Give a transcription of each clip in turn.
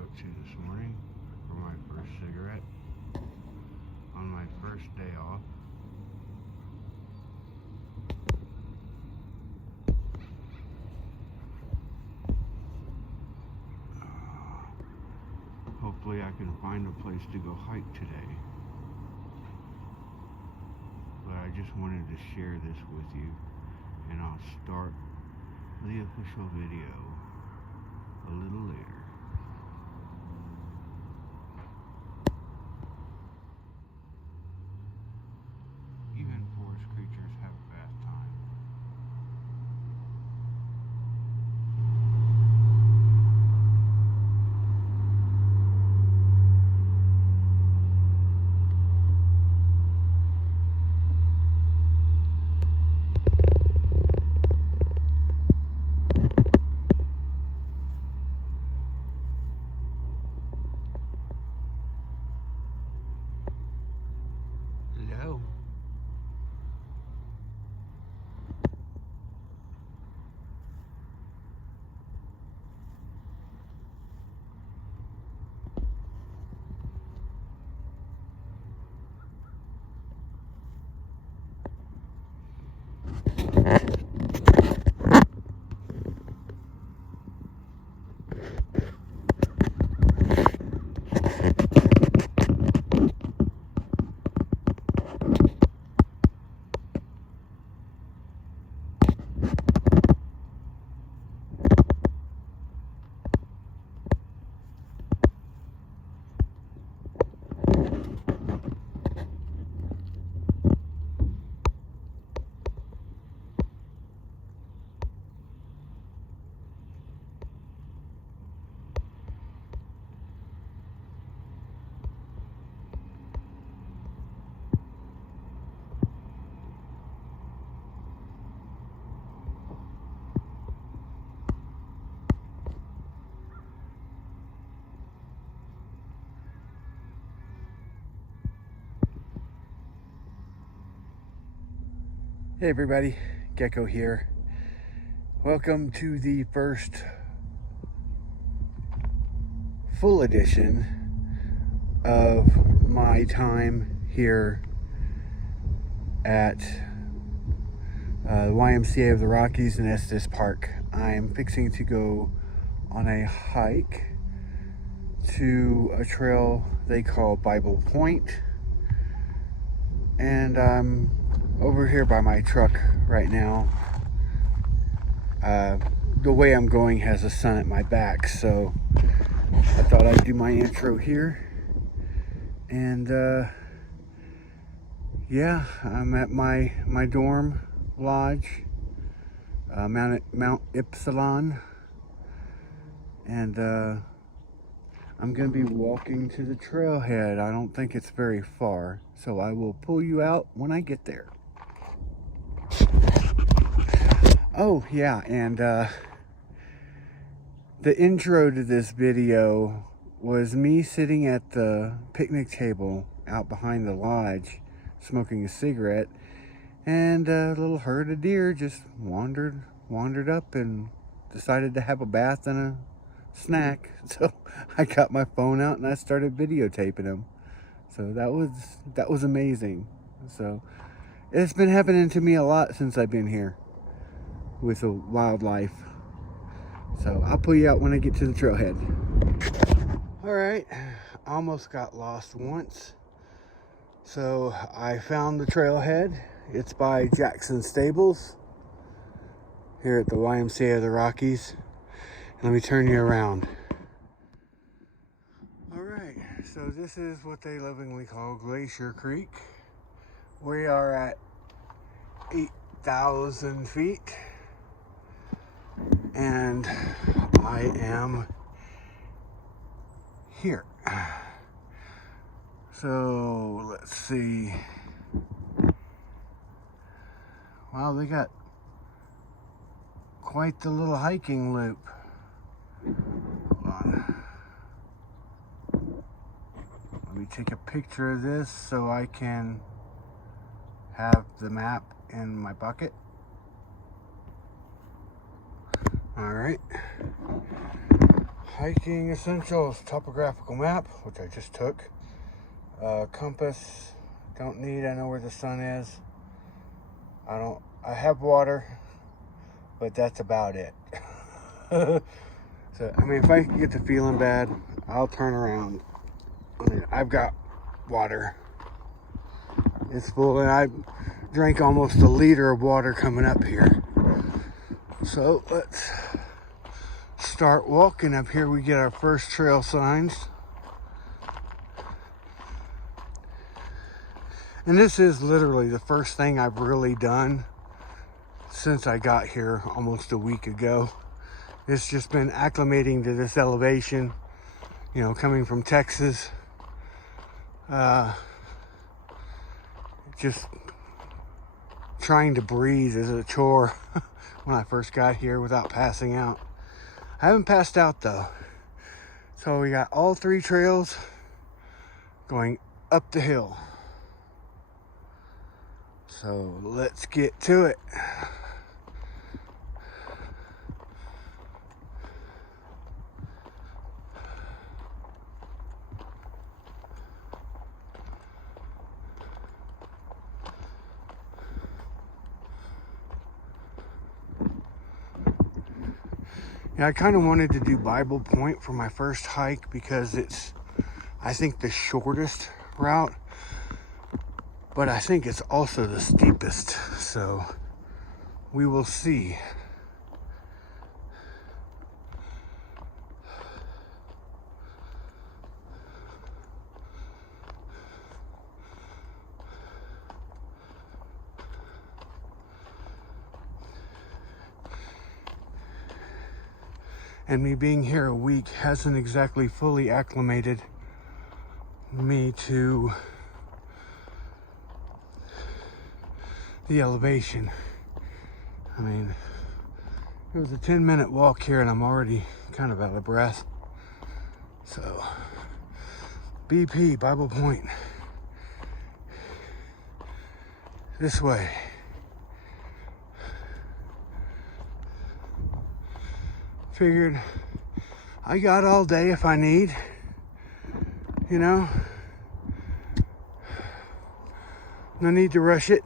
up to this morning for my first cigarette on my first day off. Hopefully I can find a place to go hike today. But I just wanted to share this with you, and I'll start the official video a little later. Even forest creatures have a bad time. Hello. Hey everybody, Gecko here. Welcome to the first full edition of my time here at the YMCA of the Rockies in Estes Park. I'm fixing to go on a hike to a trail they call Bible Point, and I'm over here by my truck right now. The way I'm going has a sun at my back, so I thought I'd do my intro here. And yeah, I'm at my dorm lodge, Mount Ypsilon, and I'm gonna be walking to the trailhead. I don't think it's very far, so I will pull you out when I get there. Oh yeah, and the intro to this video was me sitting at the picnic table out behind the lodge smoking a cigarette, and a little herd of deer just wandered up and decided to have a bath and a snack. So I got my phone out and I started videotaping them. So that was amazing. So it's been happening to me a lot since I've been here with the wildlife. So I'll pull you out when I get to the trailhead. Alright, almost got lost once. So I found the trailhead. It's by Jackson Stables here at the YMCA of the Rockies. Let me turn you around. Alright, so this is what they lovingly call Glacier Creek. We are at 8,000 feet. And I am here. So let's see. Wow, they got quite the little hiking loop. Hold on. Let me take a picture of this so I can have the map in my bucket. All right. hiking essentials, topographical map, which I just took. Compass, don't need, I know where the sun is. I have water, but that's about it. So, I mean, if I get to feeling bad, I'll turn around. I mean, I've got water. It's full, and I drank almost a liter of water coming up here. So, let's start walking. Up here we get our first trail signs. And this is literally the first thing I've really done since I got here almost a week ago. It's just been acclimating to this elevation, you know, coming from Texas. Just trying to breathe is a chore when I first got here without passing out. I haven't passed out though. So we got all 3 trails going up the hill. So let's get to it. Yeah, I kind of wanted to do Bible Point for my first hike because it's, I think, the shortest route, but I think it's also the steepest, so we will see. And me being here a week hasn't exactly fully acclimated me to the elevation. I mean, it was a 10-minute walk here and I'm already kind of out of breath. So, BP, Bible Point. This way. Figured I got all day if I need, you know. No need to rush it.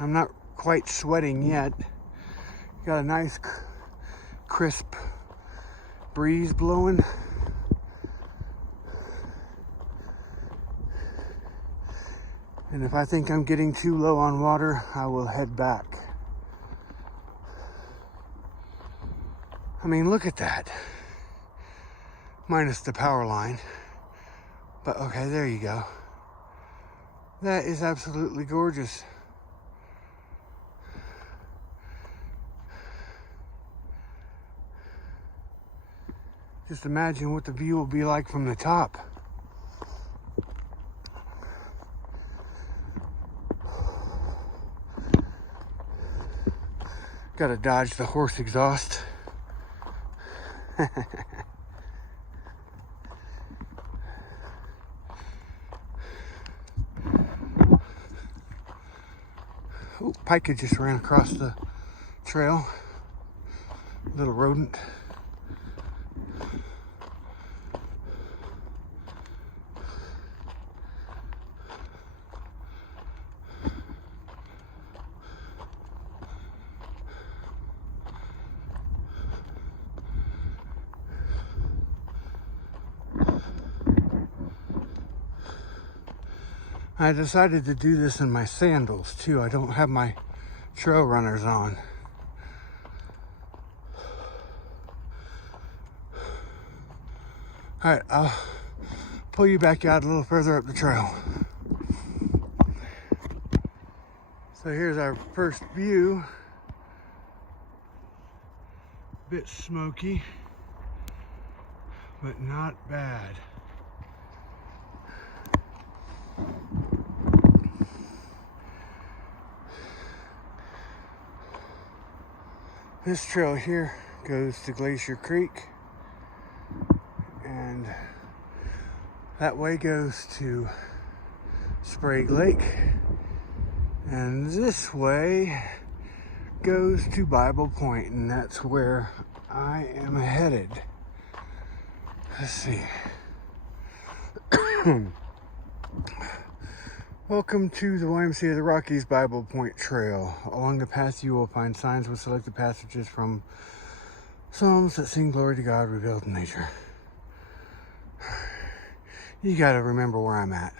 I'm not quite sweating yet. Got a nice crisp breeze blowing. And if I think I'm getting too low on water, I will head back. I mean, look at that. Minus the power line. But okay, there you go. That is absolutely gorgeous. Just imagine what the view will be like from the top. Gotta dodge the horse exhaust. Oh, pika just ran across the trail. Little rodent. I decided to do this in my sandals too. I don't have my trail runners on. All right, I'll pull you back out a little further up the trail. So here's our first view. Bit smoky, but not bad. This trail here goes to Glacier Creek, and that way goes to Sprague Lake, and this way goes to Bible Point, and that's where I am headed. Let's see. Welcome to the Ymca of the Rockies Bible Point Trail. Along the path you will find signs with selected passages from Psalms that sing glory to God revealed in nature. You gotta remember where I'm at.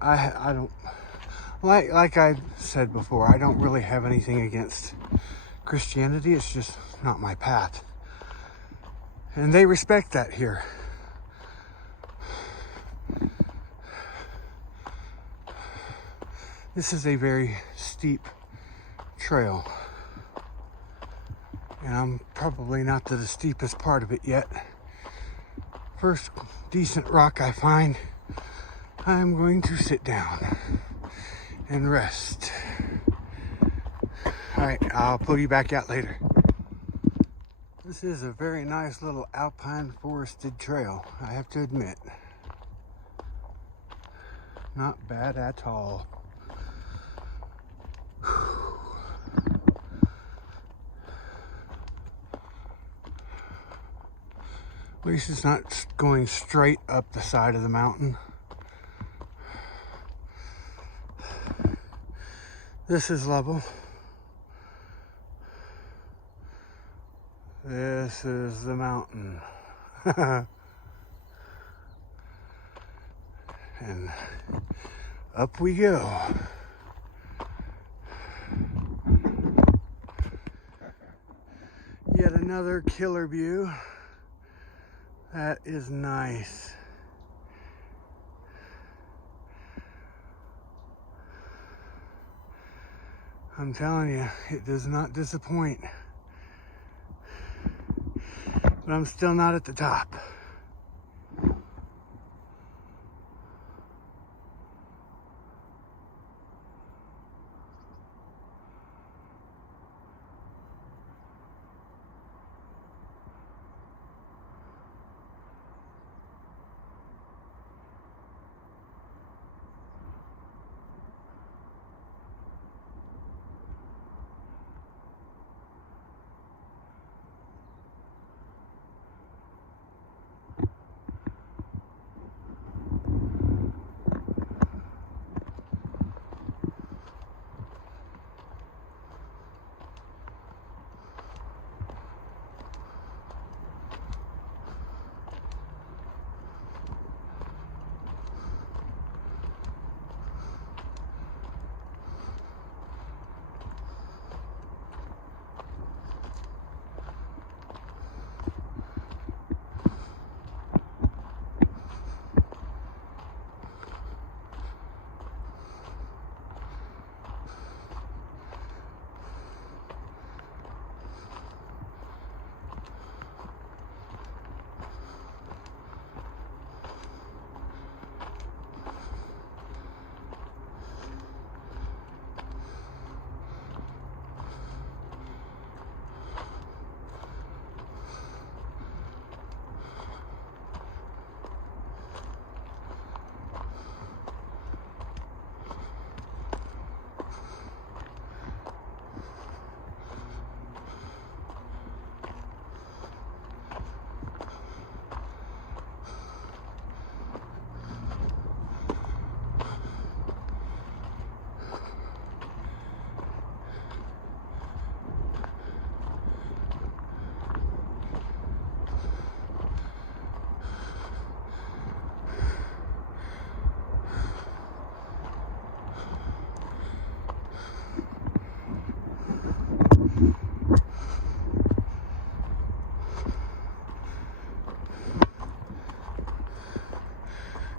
I don't, like I said before, I don't really have anything against Christianity. It's just not my path. And they respect that here. This is a very steep trail. And I'm probably not to the steepest part of it yet. First decent rock I find, I'm going to sit down and rest. Alright, I'll pull you back out later. This is a very nice little alpine forested trail, I have to admit. Not bad at all. At least it's not going straight up the side of the mountain. This is level. This is the mountain. And up we go. Yet another killer view. That is nice. I'm telling you, it does not disappoint. But I'm still not at the top.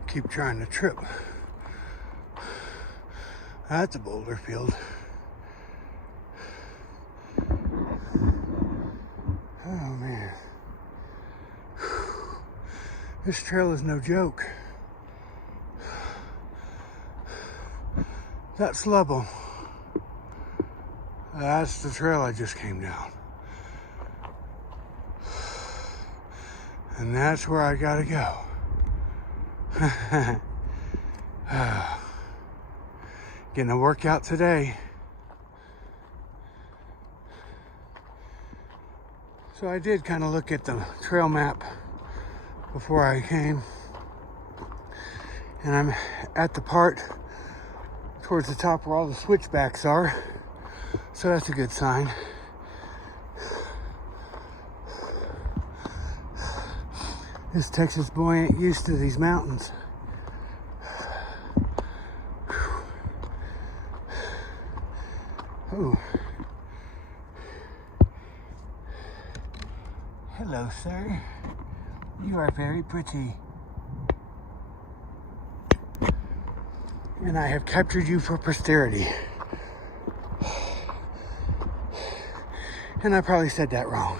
Keep trying to trip. That's a boulder field. Oh man. This trail is no joke. That's level. That's the trail I just came down. And that's where I gotta go. Getting a workout today. So I did kind of look at the trail map before I came, and I'm at the part towards the top where all the switchbacks are, so that's a good sign. This Texas boy ain't used to these mountains. Oh. Hello, sir. You are very pretty. And I have captured you for posterity. And I probably said that wrong.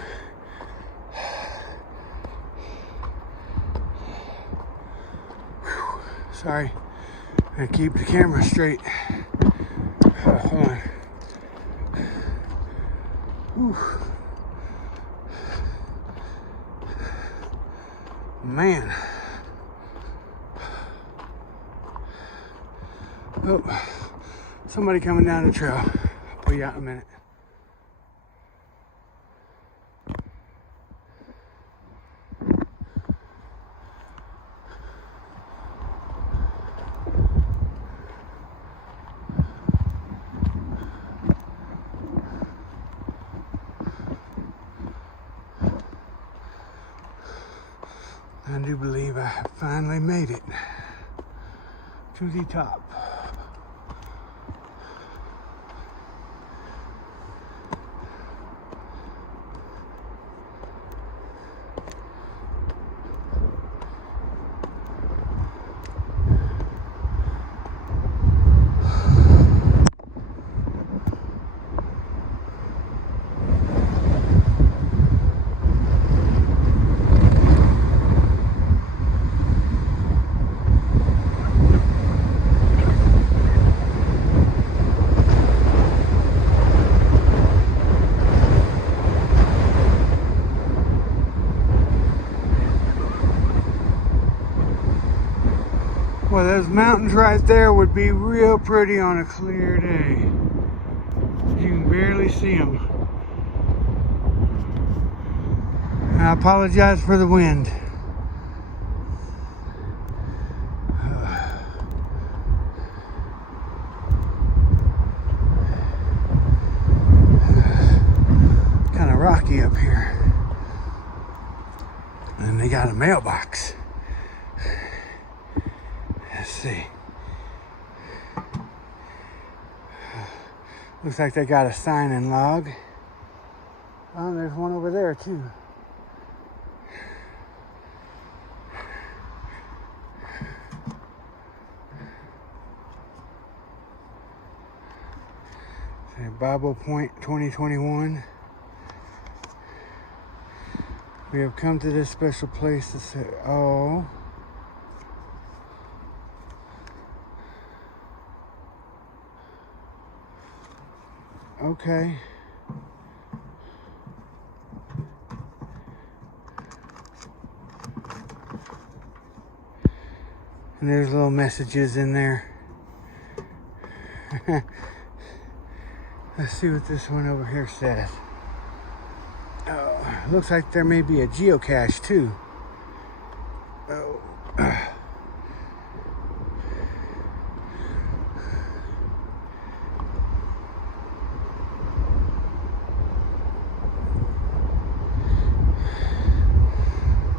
Whew. Sorry. I keep the camera straight. Hold on. Whew. Man. Oh, somebody coming down the trail. I'll pull you out in a minute. I do believe I have finally made it to the top. Well, those mountains right there would be real pretty on a clear day. You can barely see them. I apologize for the wind. Kind of rocky up here. And they got a mailbox. Let's see. Looks like they got a sign and log. Oh, there's one over there too. Say Bible Point 2021. We have come to this special place to say, oh. Okay. And there's little messages in there. Let's see what this one over here says. Oh, looks like there may be a geocache too. Oh.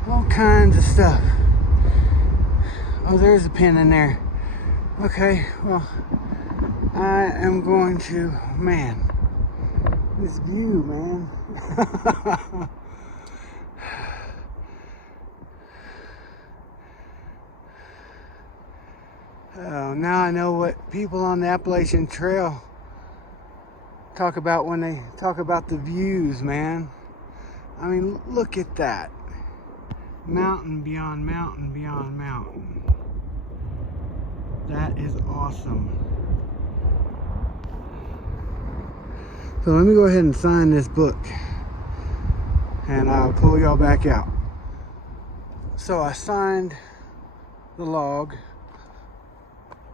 All kinds of stuff. Oh, there's a pin in there. Okay, well, I am going to, man, this view, man. Oh, now I know what people on the Appalachian Trail talk about when they talk about the views, man. I mean, look at that. Mountain beyond mountain beyond mountain. That is awesome. So let me go ahead and sign this book and I'll pull y'all back out. So I signed the log.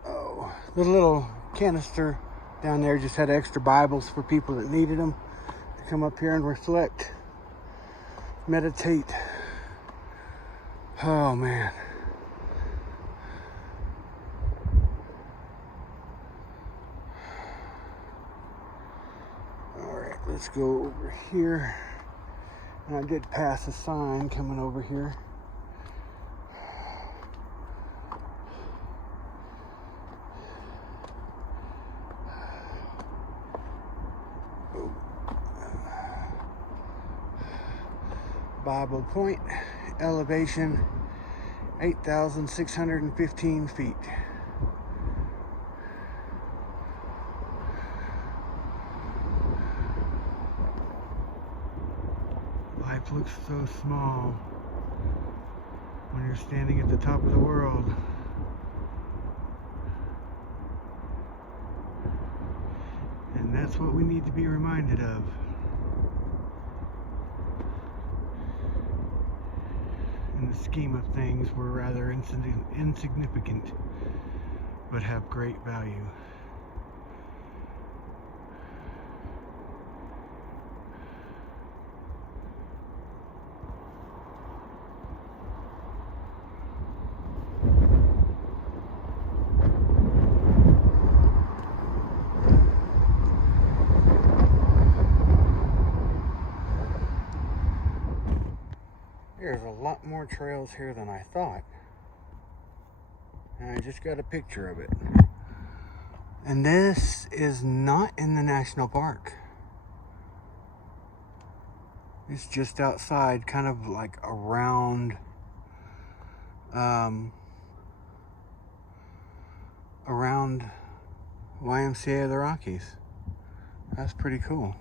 Oh, the little canister down there just had extra Bibles for people that needed them to come up here and reflect. meditate. Oh man. Alright, let's go over here. And I did pass a sign coming over here. Bible Point, elevation 8,615 feet. Life looks so small when you're standing at the top of the world. And that's what we need to be reminded of. In the scheme of things, we're rather insignificant, but have great value. There's a lot more trails here than I thought. And I just got a picture of it. And this is not in the national park. It's just outside, kind of like around Ymca of the Rockies. That's pretty cool.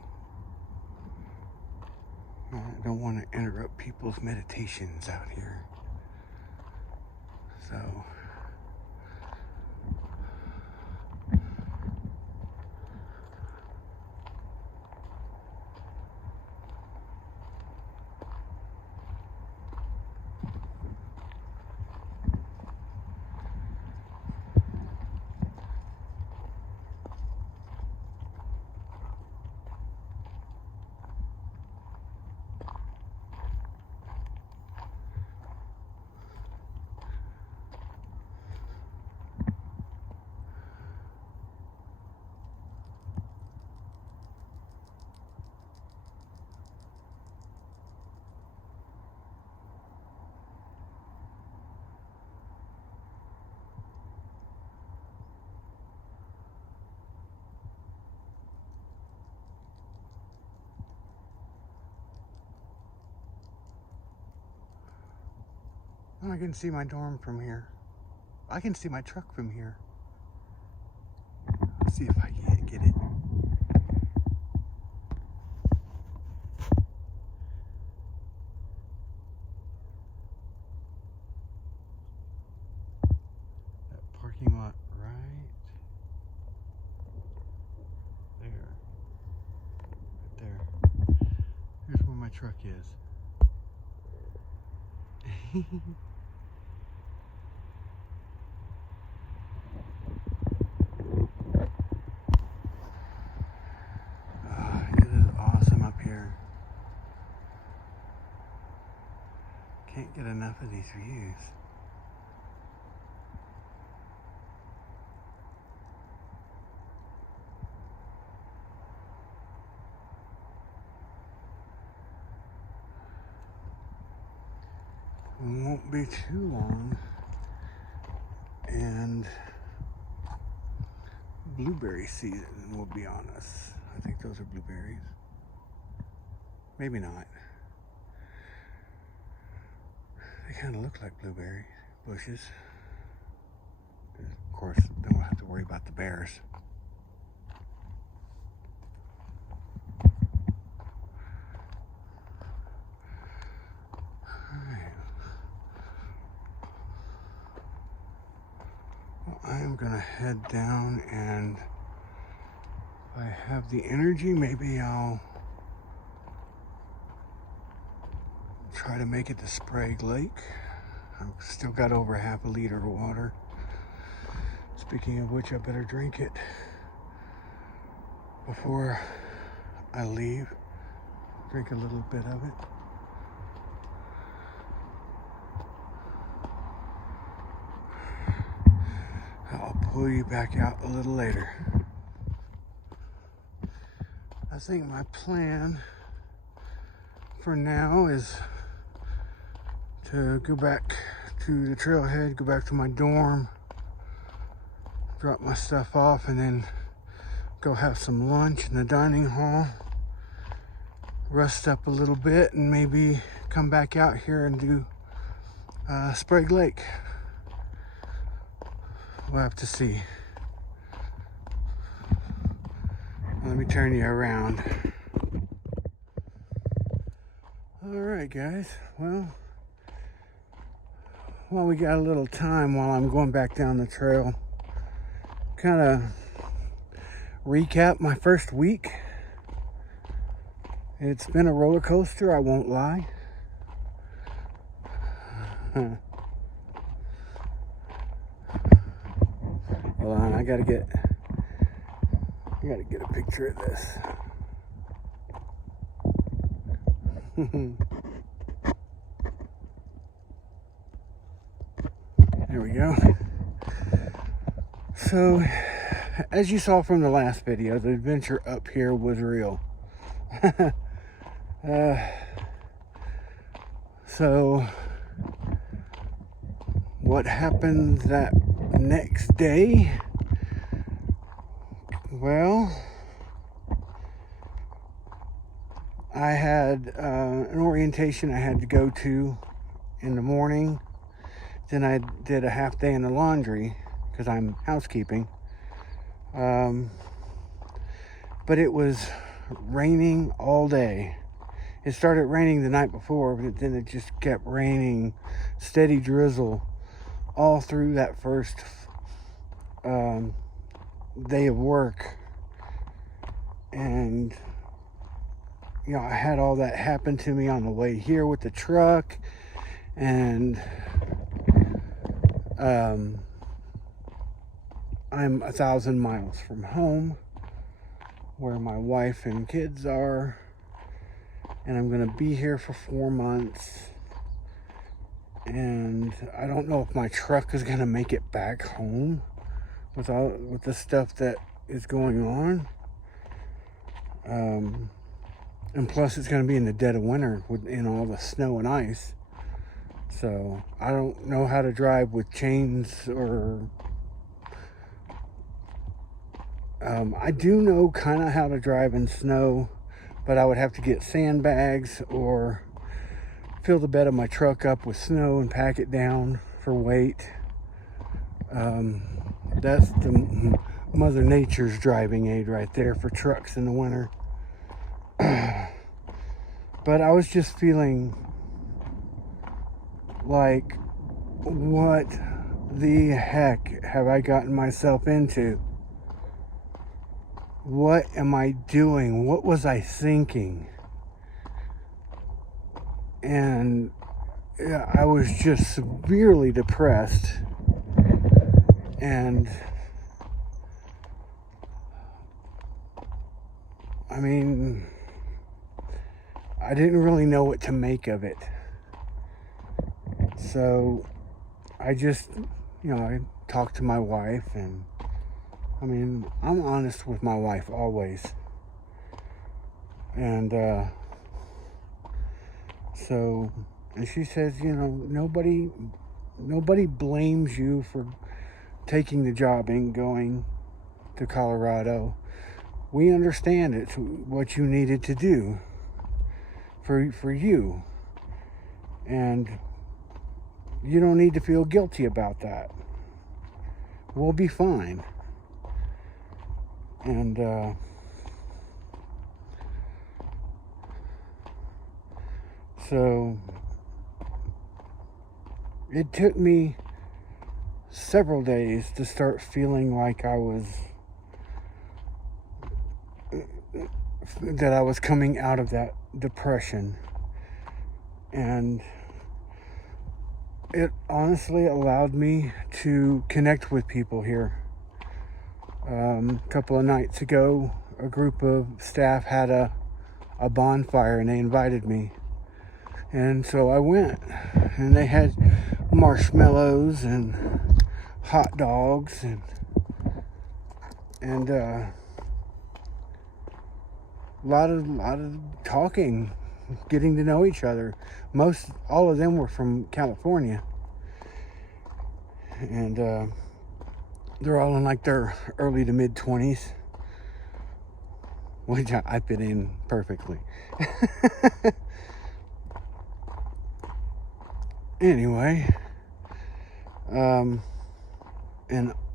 I don't want to interrupt people's meditations out here. So I can see my dorm from here. I can see my truck from here. Let's see if I can get it. That parking lot right there. Right there. Here's where my truck is. It is awesome up here. Can't get enough of these views. It won't be too long and blueberry season will be on us. I think those are blueberries. Maybe not. They kind of look like blueberry bushes. Of course, then we'll have to worry about the bears. I'm gonna head down, and if I have the energy, maybe I'll try to make it to Sprague Lake. I've still got over half a liter of water. Speaking of which, I better drink it before I leave. Drink a little bit of it. pull you back out a little later. I think my plan for now is to go back to the trailhead, go back to my dorm, drop my stuff off, and then go have some lunch in the dining hall, rest up a little bit, and maybe come back out here and do Sprague Lake. We'll have to see. Let me turn you around. Alright guys, well, while we got a little time while I'm going back down the trail, kind of recap my first week. It's been a roller coaster, I won't lie. Hold on, I gotta get a picture of this. There we go. So, as you saw from the last video, the adventure up here was real. So, what happened that next day? Well, I had an orientation I had to go to in the morning. Then I did a half day in the laundry because I'm housekeeping. But it was raining all day. It started raining the night before, but then it just kept raining, steady drizzle all through that first day of work. And you know, I had all that happen to me on the way here with the truck, and I'm 1,000 miles from home where my wife and kids are, and I'm gonna be here for 4 months, and I don't know if my truck is gonna make it back home with the stuff that is going on. And plus it's going to be in the dead of winter in all the snow and ice. So I don't know how to drive with chains or... I do know kind of how to drive in snow, but I would have to get sandbags or fill the bed of my truck up with snow and pack it down for weight. That's the Mother Nature's driving aid right there for trucks in the winter. But I was just feeling like, what the heck have I gotten myself into? What am I doing? What was I thinking? And I was just severely depressed. And I mean, I didn't really know what to make of it. So I just, I talked to my wife, and I mean, I'm honest with my wife always. And and she says, nobody blames you for taking the job and going to Colorado. We understand it's what you needed to do for you, and you don't need to feel guilty about that. We'll be fine. And so it took me several days to start feeling like I was coming out of that depression. And it honestly allowed me to connect with people here. A couple of nights ago, a group of staff had a bonfire, and they invited me. And so I went, and they had marshmallows and hot dogs and And a lot of talking, getting to know each other. All of them were from California, and they're all in like their early to mid 20s, which I fit in perfectly. Anyway, and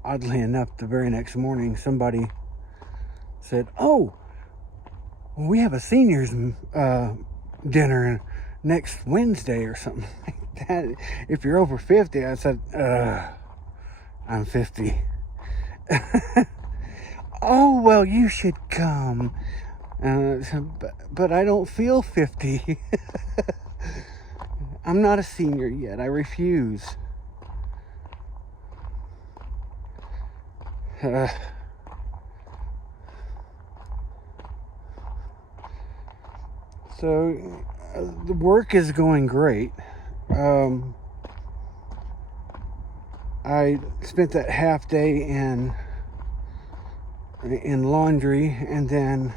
oddly enough, the very next morning, somebody said, "Oh, well, we have a seniors dinner next Wednesday," or something like that. If you're over 50, I said, I'm 50. "Oh, well, you should come." But I don't feel 50. I'm not a senior yet. I refuse. So the work is going great. I spent that half day in laundry, and then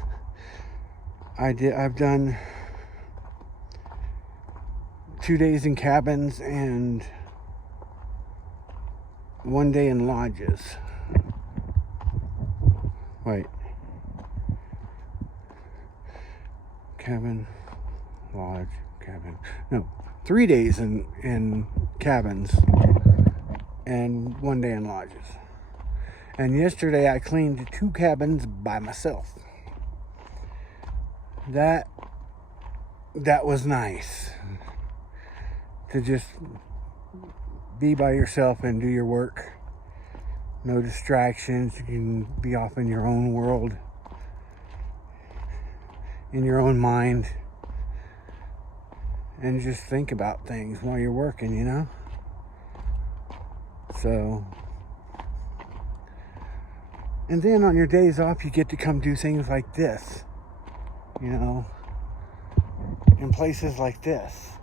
I've done 2 days in cabins and 1 day in lodges. Wait. Cabin, lodge, cabin. No, 3 days in cabins and 1 day in lodges. And yesterday I cleaned 2 cabins by myself. That was nice. To just be by yourself and do your work. No distractions. You can be off in your own world, in your own mind, and just think about things while you're working, you know? So, and then on your days off, you get to come do things like this, you know, in places like this.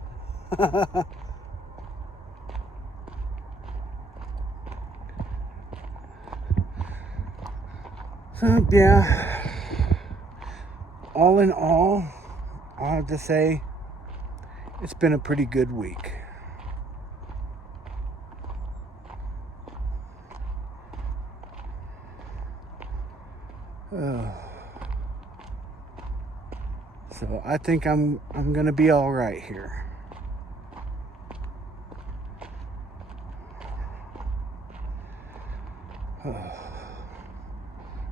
So, yeah, all in all, I have to say, it's been a pretty good week. So I think I'm gonna be all right here.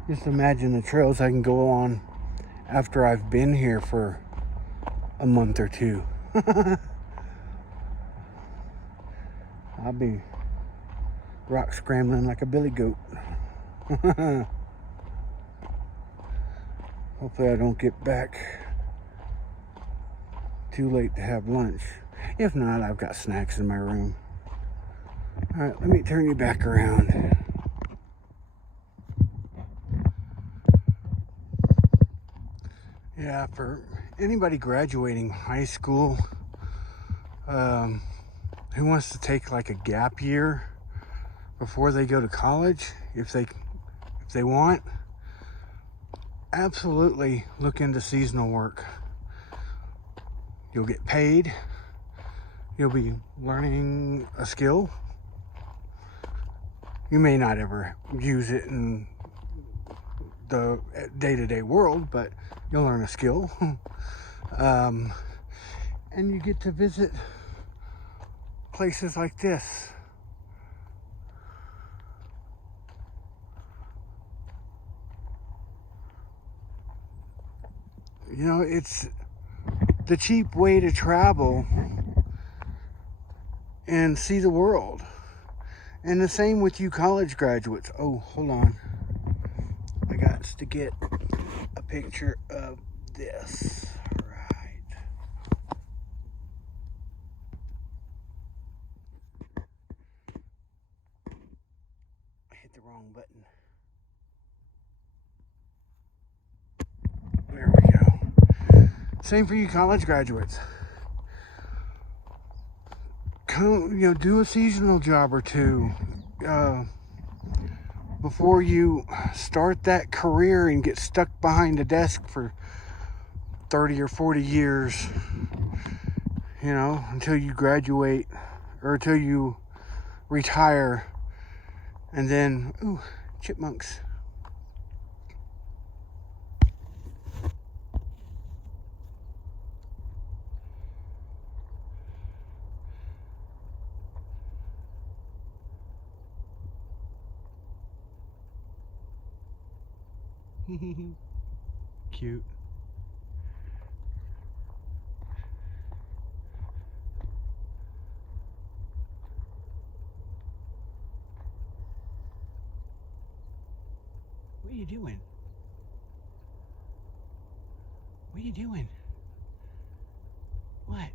Just imagine the trails I can go on after I've been here for a month or two. I'll be rock scrambling like a billy goat. Hopefully I don't get back too late to have lunch. If not, I've got snacks in my room. Alright, let me turn you back around. Yeah, for anybody graduating high school who wants to take like a gap year before they go to college, if they want, absolutely look into seasonal work. You'll get paid. You'll be learning a skill. You may not ever use it in the day-to-day world, but you'll learn a skill. And you get to visit places like this. You know, it's the cheap way to travel and see the world. And the same with you college graduates. Oh, hold on. I got to get a picture of this. Right. I hit the wrong button. There we go. Same for you college graduates. Come, do a seasonal job or two before you start that career and get stuck behind a desk for 30 or 40 years, you know, until you graduate or until you retire, and then, ooh, chipmunks. Cute. What are you doing? What are you doing? What?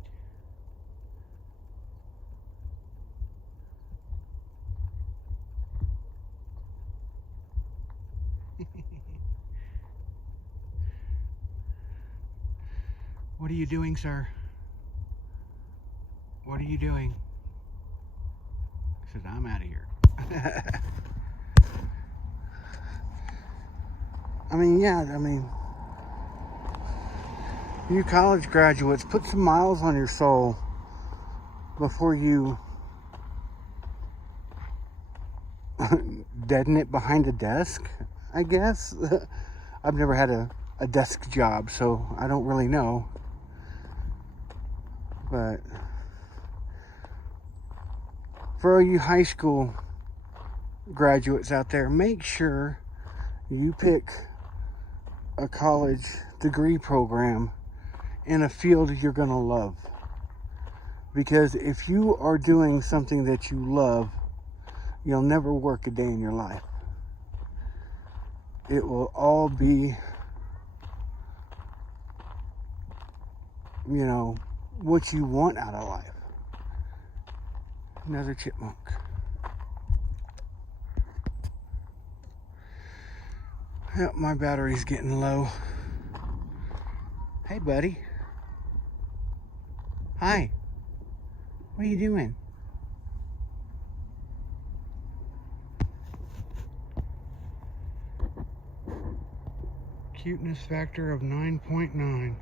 What are you doing, sir? What are you doing? He says, I'm out of here. you college graduates, put some miles on your soul before you deaden it behind a desk, I guess. I've never had a desk job, so I don't really know. But for all you high school graduates out there, make sure you pick a college degree program in a field you're going to love. Because if you are doing something that you love, you'll never work a day in your life. It will all be, you know, what you want out of life. Another chipmunk. Yep, my battery's getting low. Hey, buddy. Hi. What are you doing? Cuteness factor of 9.9.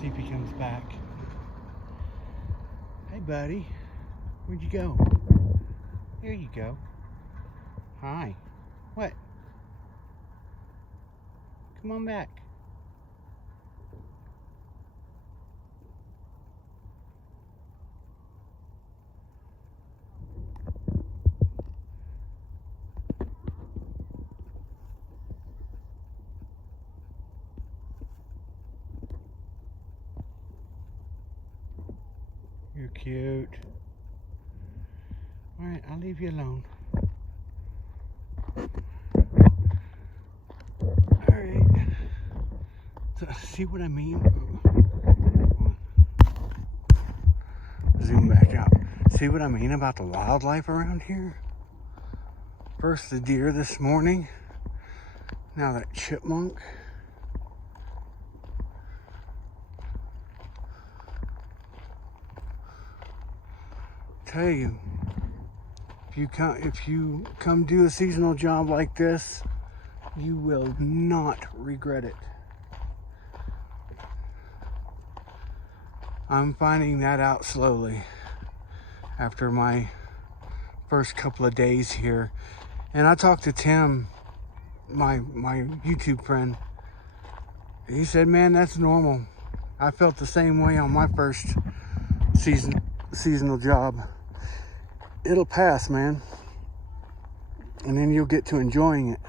See if he comes back. Hey, buddy. Where'd you go? Here you go. Hi. What? Come on back. You're cute. Alright, I'll leave you alone. Alright. So, see what I mean? Zoom back out. See what I mean about the wildlife around here? First the deer this morning. Now that chipmunk. Tell you, if you come do a seasonal job like this, you will not regret it. I'm finding that out slowly after my first couple of days here. And I talked to Tim, my YouTube friend. He said, man, that's normal. I felt the same way on my first seasonal job. It'll pass, man. And then you'll get to enjoying it.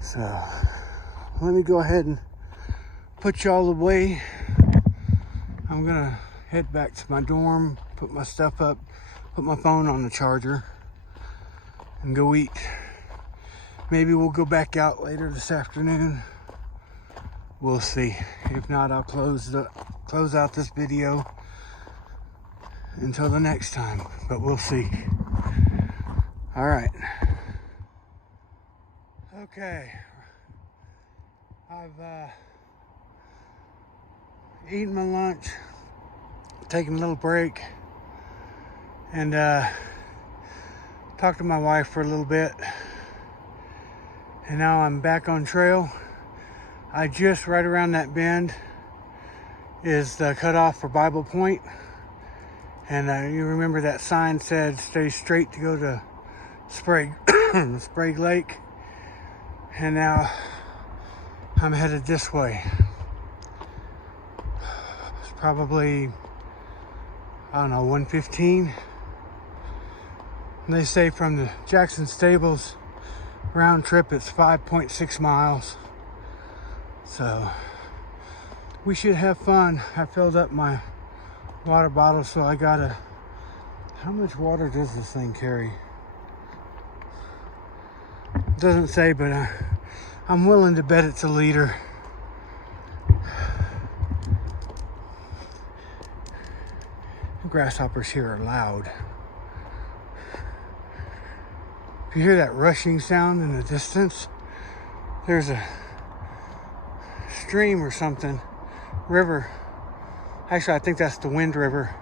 So, let me go ahead and put y'all away. I'm gonna head back to my dorm, put my stuff up, put my phone on the charger, and go eat. Maybe we'll go back out later this afternoon. we'll see. If not, I'll close out this video until the next time, but we'll see. All right. Okay. I've eaten my lunch, taken a little break, and talked to my wife for a little bit. And now I'm back on trail. I just, right around that bend is the cutoff for Bible Point. And you remember that sign said stay straight to go to Sprague Lake. And now I'm headed this way. It's probably, I don't know, 1:15. And they say from the Jackson Stables round trip it's 5.6 miles. So we should have fun. I filled up my water bottle, so I gotta, how much water does this thing carry? It doesn't say, but I'm willing to bet it's a liter. The grasshoppers here are loud. If you hear that rushing sound in the distance, there's a stream or something, river. Actually, I think that's the Wind River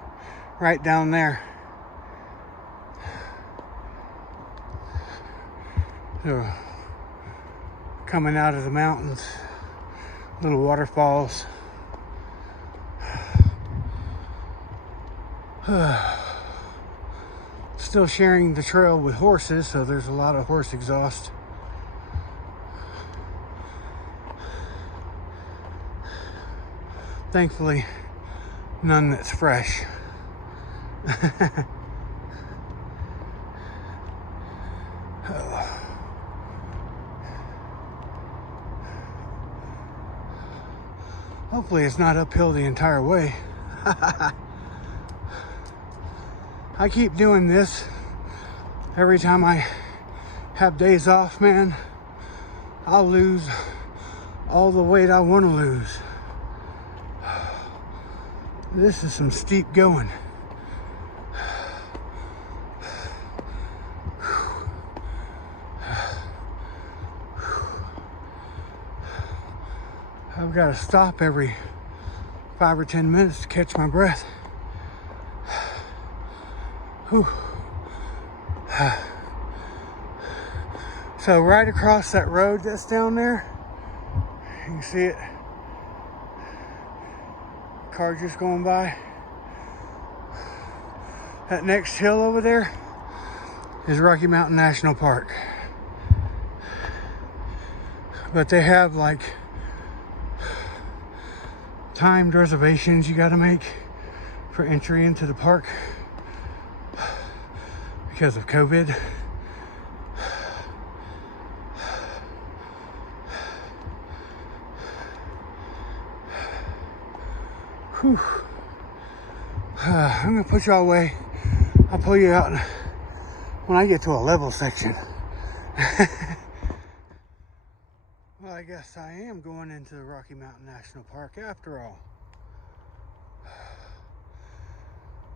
right down there. They're coming out of the mountains, little waterfalls. Still sharing the trail with horses, so there's a lot of horse exhaust. Thankfully, none that's fresh. Hopefully it's not uphill the entire way. I keep doing this every time I have days off, man. I'll lose all the weight I want to lose. This is some steep going. I've got to stop every 5 or 10 minutes to catch my breath. Whew. So right across that road that's down there, you can see it. Car just going by. That next hill over there is Rocky Mountain National Park. But they have like timed reservations you gotta make for entry into the park because of COVID. Whew. I'm gonna put y'all away. I'll pull you out when I get to a level section. Well, I guess I am going into the Rocky Mountain National Park after all.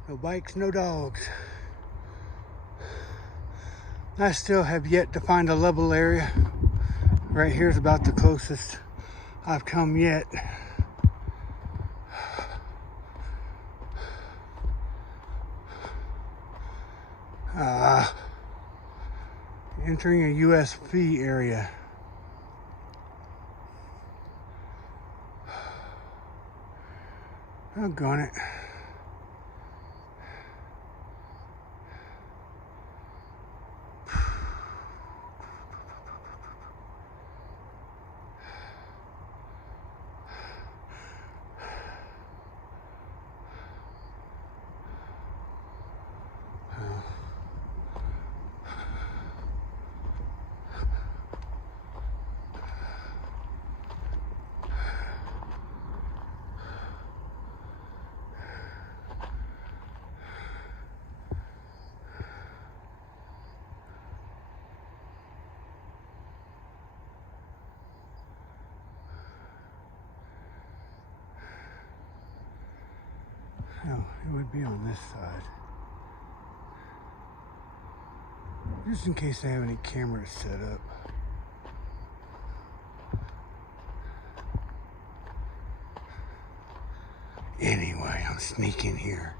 No bikes, no dogs. I still have yet to find a level area. Right here is about the closest I've come yet. Entering a US fee area. Doggone it. would be on this side. Just in case they have any cameras set up. Anyway, I'm sneaking here.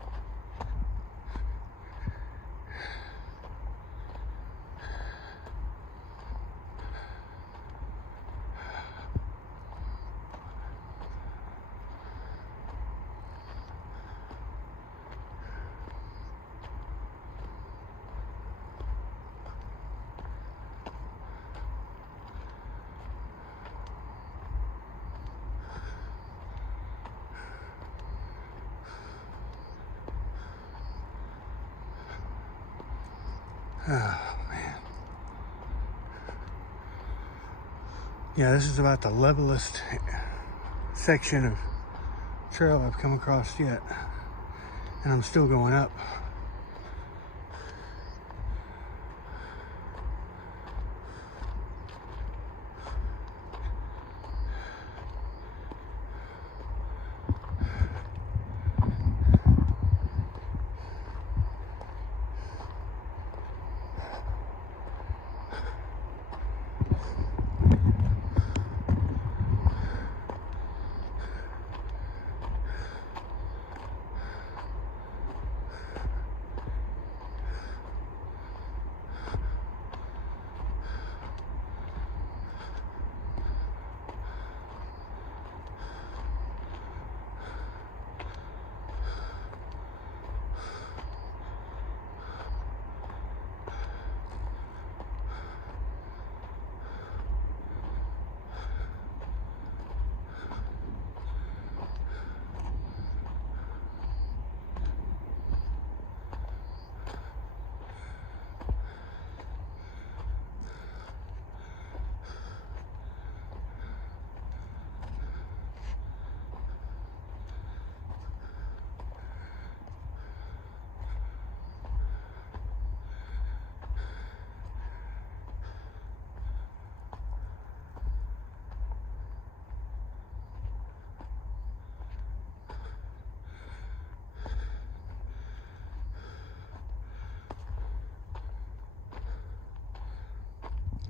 Oh, man. Yeah, this is about the levelest section of trail I've come across yet. And I'm still going up.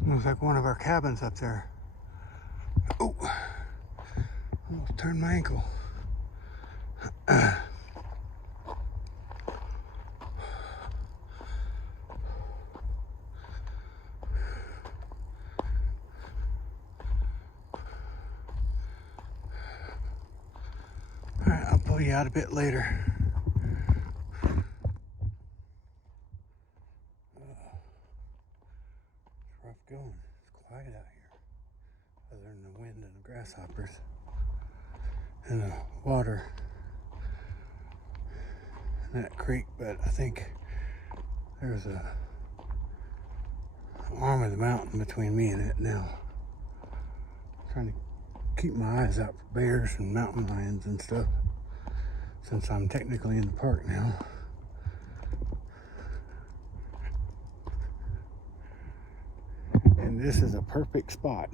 Looks like one of our cabins up there. Oh, almost turned my ankle. Alright, I'll pull you out a bit later. Rough going. It's quiet out here, other than the wind and the grasshoppers and the water in that creek. But I think there's a arm of the mountain between me and it now. I'm trying to keep my eyes out for bears and mountain lions and stuff, since I'm technically in the park now. And this is a perfect spot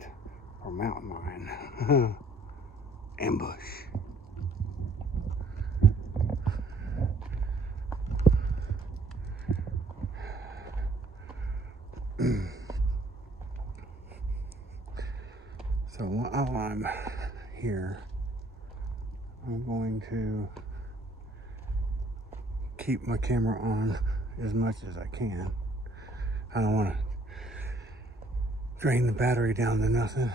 for mountain lion. Ambush. So while I'm here, I'm going to keep my camera on as much as I can. I don't want to drain the battery down to nothing,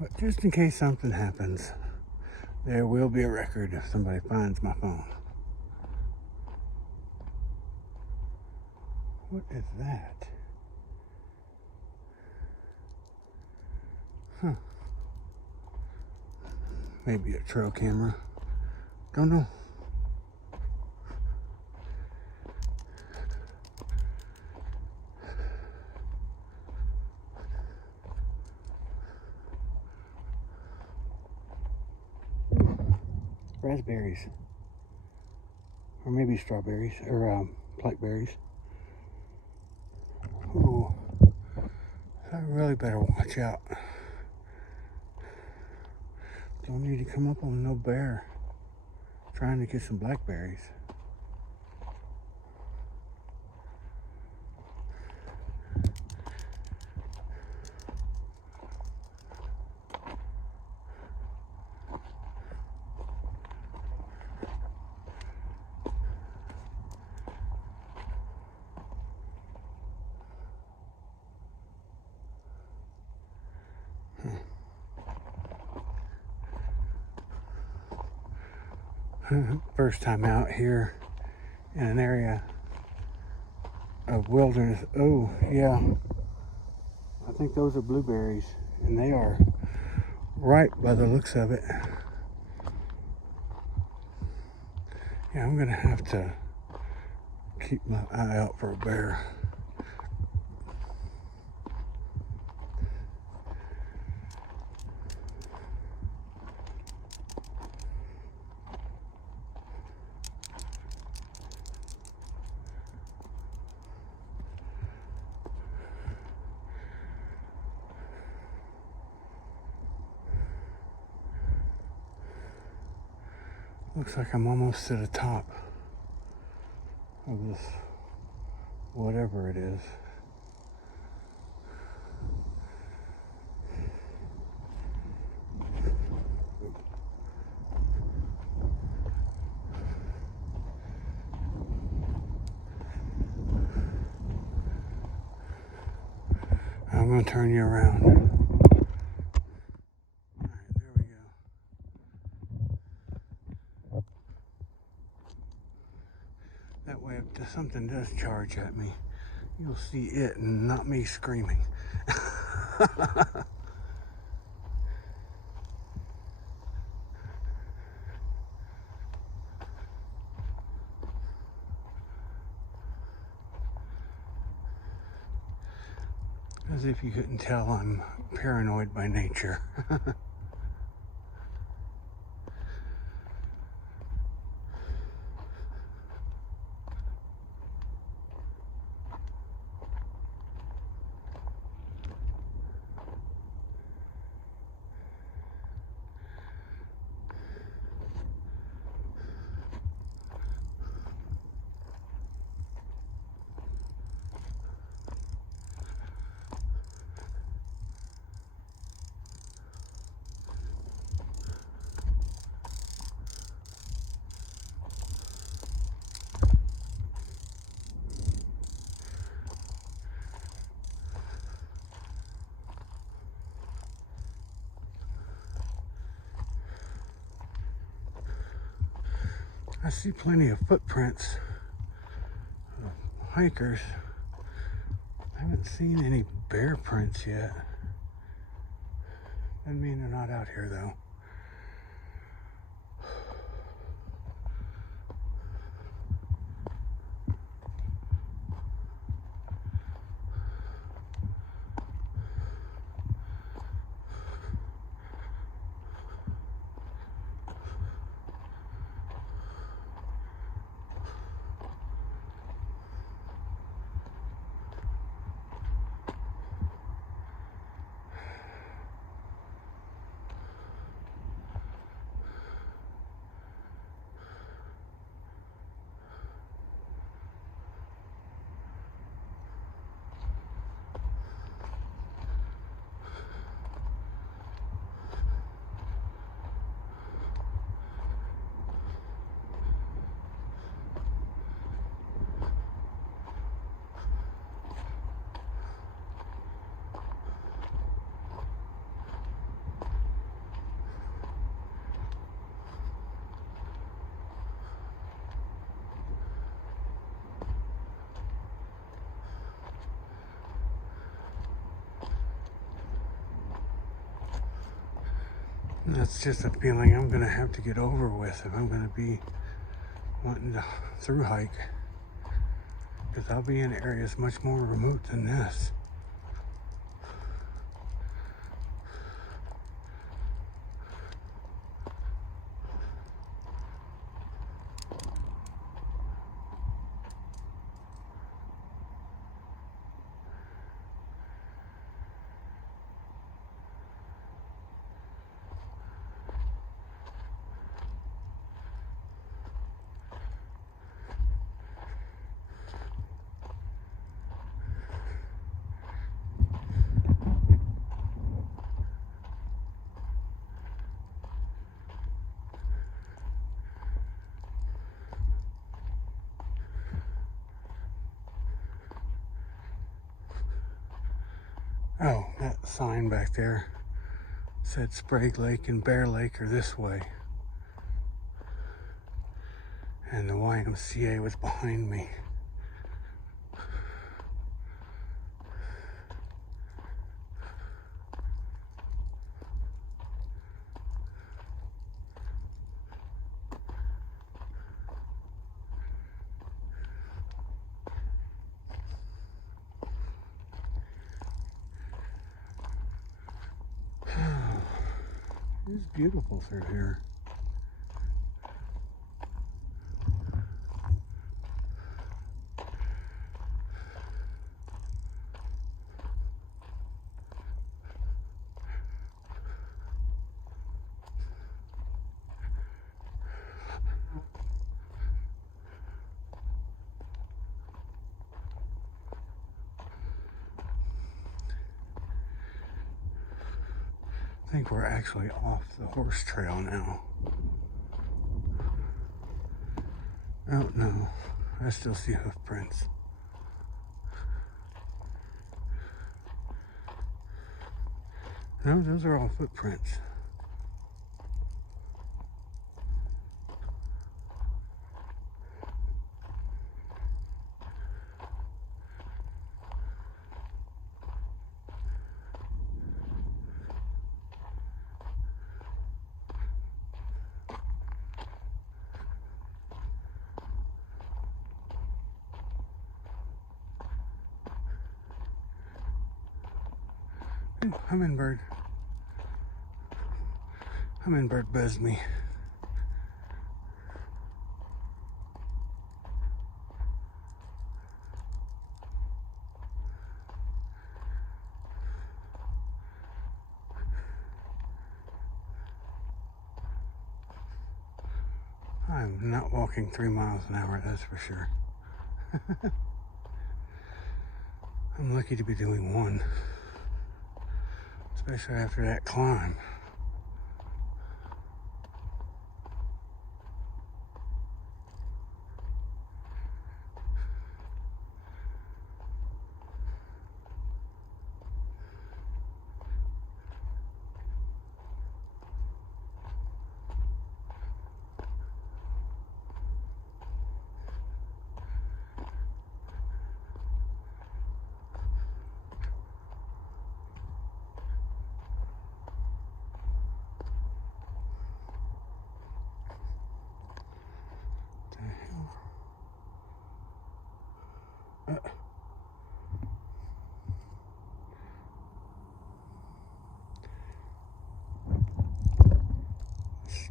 but just in case something happens, there will be a record if somebody finds my phone. What is that? Huh. Maybe a trail camera. Don't know. Raspberries, or maybe strawberries, or blackberries. Oh, I really better watch out. Don't need to come up on no bear. trying to get some blackberries. First time out here in an area of wilderness. Oh, yeah. I think those are blueberries, and they are ripe by the looks of it. Yeah, I'm gonna have to keep my eye out for a bear. Looks like I'm almost to the top of this, whatever it is. I'm going to turn you around. All right, there we go. That way, if something does charge at me, you'll see it and not me screaming. As if you couldn't tell, I'm paranoid by nature. I see plenty of footprints of hikers. I haven't seen any bear prints yet. Doesn't mean they're not out here though. That's just a feeling I'm gonna have to get over with if I'm gonna be wanting to through hike, because I'll be in areas much more remote than this. Oh, that sign back there said Sprague Lake and Bear Lake are this way. And the YMCA was behind me. It's beautiful through here. I think we're actually off the horse trail now. Oh no, I still see hoof prints. No, those are all footprints. Ooh, hummingbird. Hummingbird buzzed me. I'm not walking 3 miles an hour, that's for sure. I'm lucky to be doing 1. Especially after that climb.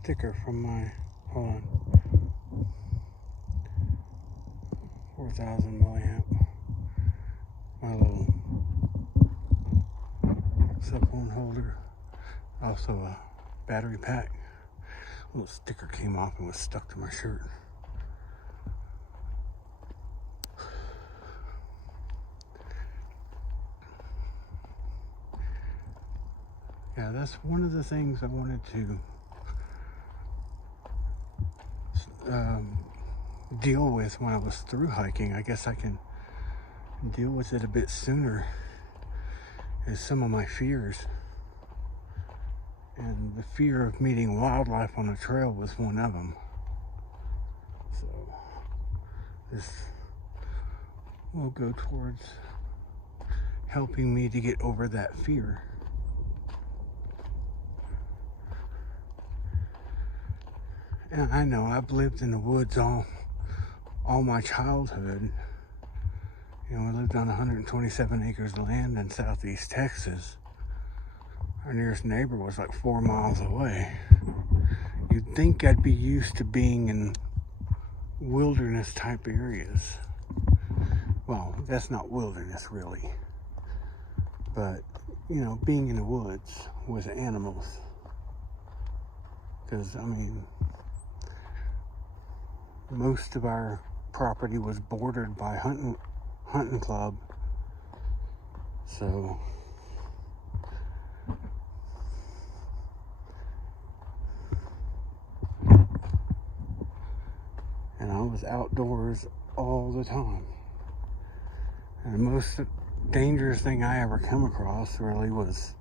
Sticker from my, hold on, 4,000 milliamp, my little cell phone holder, also a battery pack. A little sticker came off and was stuck to my shirt. Yeah, that's one of the things I wanted to deal with when I was through hiking. I guess I can deal with it a bit sooner, is some of my fears. And the fear of meeting wildlife on a trail was one of them. So this will go towards helping me to get over that fear. And I know I've lived in the woods all my childhood. You know, I lived on 127 acres of land in southeast Texas. Our nearest neighbor was like 4 miles away. You'd think I'd be used to being in wilderness type areas. Well, that's not wilderness really. But, you know, being in the woods with animals. Because, I mean, most of our property was bordered by hunting club. So and I was outdoors all the time. And dangerous thing I ever come across really was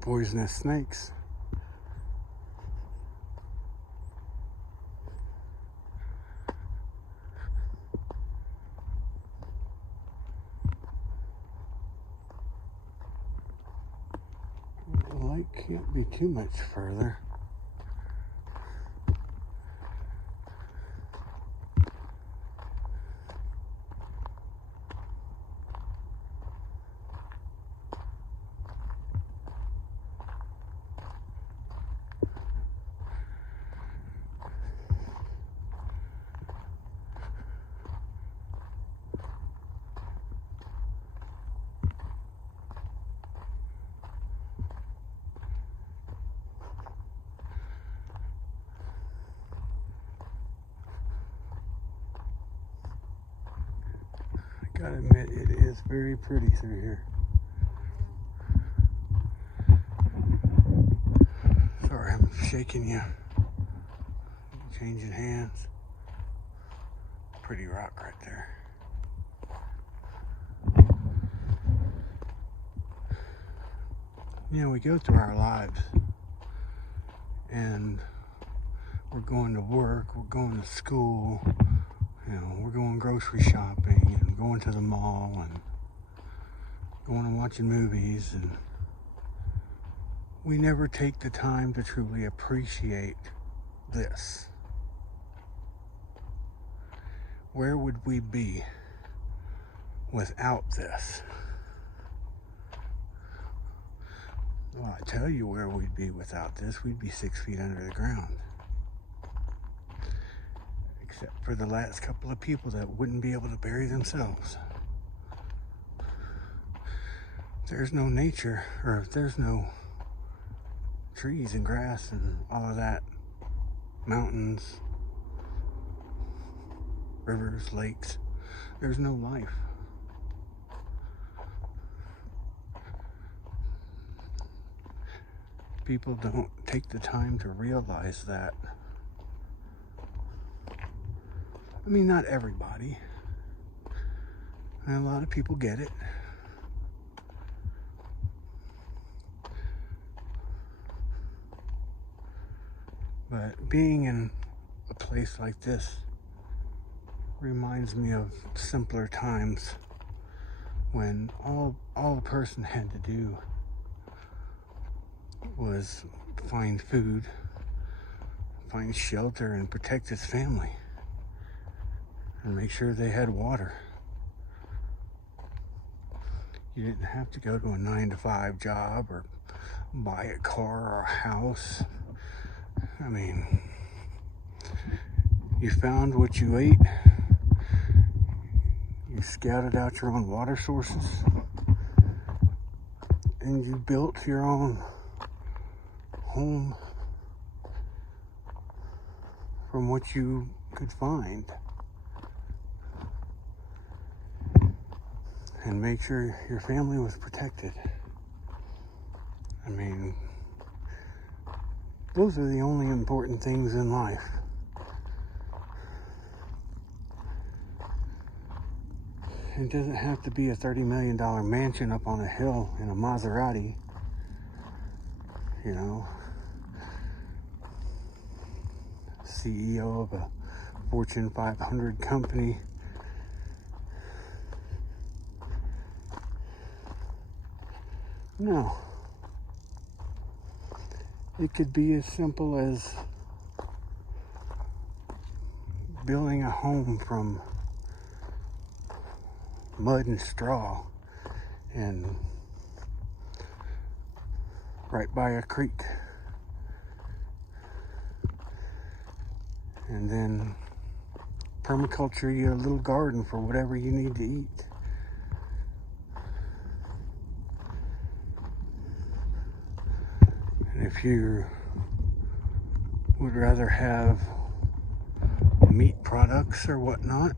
poisonous snakes. The lake can't be too much further. Gotta admit, it is very pretty through here. Sorry, I'm shaking you. Changing hands. Pretty rock right there. You know, we go through our lives and we're going to work, we're going to school, you know, we're going grocery shopping and going to the mall and going and watching movies, and we never take the time to truly appreciate this. Where would we be without this? Well, I tell you where we'd be without this. We'd be 6 feet under the ground. Except for the last couple of people that wouldn't be able to bury themselves. If there's no nature, or if there's no trees and grass and all of that, mountains, rivers, lakes, there's no life. People don't take the time to realize that. I mean, not everybody. And a lot of people get it. But being in a place like this reminds me of simpler times when all a person had to do was find food, find shelter, and protect his family, and make sure they had water. You didn't have to go to a 9-to-5 job or buy a car or a house. I mean, you found what you ate, you scouted out your own water sources, and you built your own home from what you could find, and make sure your family was protected. I mean, those are the only important things in life. It doesn't have to be a $30 million mansion up on a hill in a Maserati, you know. CEO of a Fortune 500 company. No. It could be as simple as building a home from mud and straw and right by a creek. And then permaculture you a little garden for whatever you need to eat. And if you would rather have meat products or whatnot,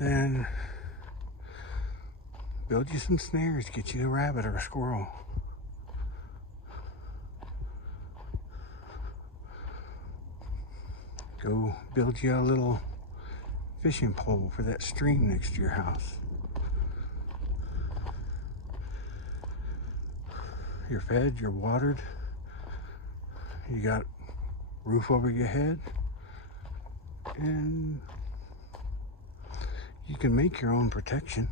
then build you some snares, get you a rabbit or a squirrel. Go build you a little fishing pole for that stream next to your house. You're fed, you're watered, you got roof over your head, and you can make your own protection.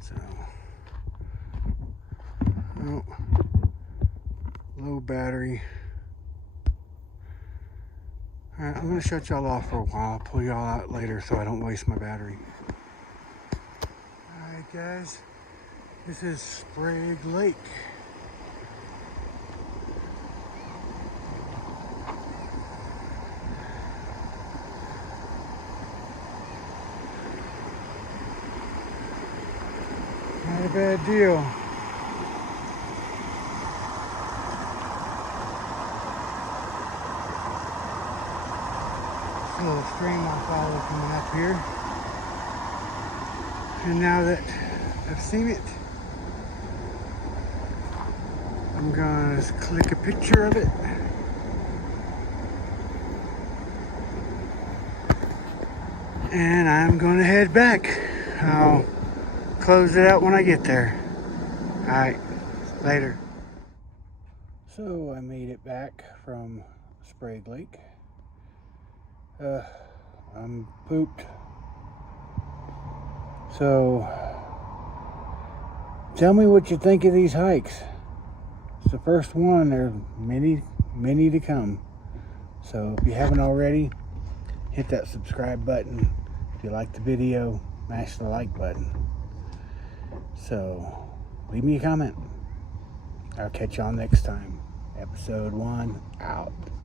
So, oh, low battery. Alright, I'm going to shut y'all off for a while. I'll pull y'all out later so I don't waste my battery. Alright guys, this is Sprague Lake. Not a bad deal. Little stream I follow coming up here, and now that I've seen it, I'm gonna click a picture of it and I'm gonna head back. I'll close it out when I get there. Alright, later. So I made it back from Sprague Lake. I'm pooped. So, tell me what you think of these hikes. It's the first one. There are many to come. So, if you haven't already, hit that subscribe button. If you like the video, mash the like button. So, leave me a comment. I'll catch y'all next time. Episode 1 out.